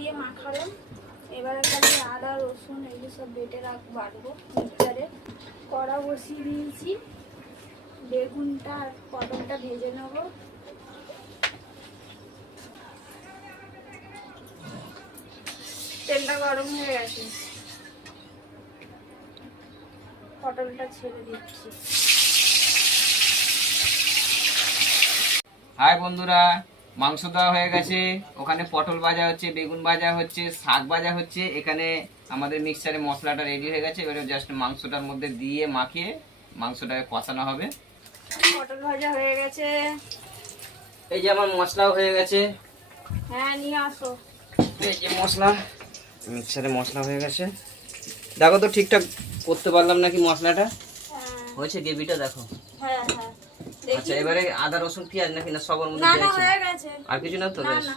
দিয়ে মাখালাম। এবারে খালি আদা রসুন এগুলো সব বেটে বাটবো মিক্সারে। কড়া বসিয়ে দিয়েছি, বেগুনটা আর পটলটা ভেজে নেব। তেলটা গরম হয়ে গেছে, পটলটা ছেড়ে দিচ্ছি। হাই বন্ধুরা, মাংস দেওয়া হয়ে গেছে, ওখানে পটল ভাজা হচ্ছে, বেগুন ভাজা হচ্ছে, শাক ভাজা হচ্ছে। এখানে আমাদের মিক্সচারে মশলাটা রেডি হয়ে গেছে। এবারে জাস্ট মাংসটার মধ্যে দিয়ে মাখিয়ে মাংসটাকে কষানো হবে। পটল ভাজা হয়ে গেছে। এই যে আমার মশলাও হয়ে গেছে। হ্যাঁ নিয়ে আসো। এই যে মশলা, মিক্সচারে মশলা হয়ে গেছে। দেখো তো ঠিকঠাক করতে পারলাম নাকি মশলাটা, হয়েছে গ্রেভিটা দেখো। হ্যাঁ হ্যাঁ আচ্ছা এবারে আদা রসুন পেঁয়াজ নাকি না সবার মধ্যে না দিয়েছি? হয়ে গেছে। আর কিছু না তো? না বেশ না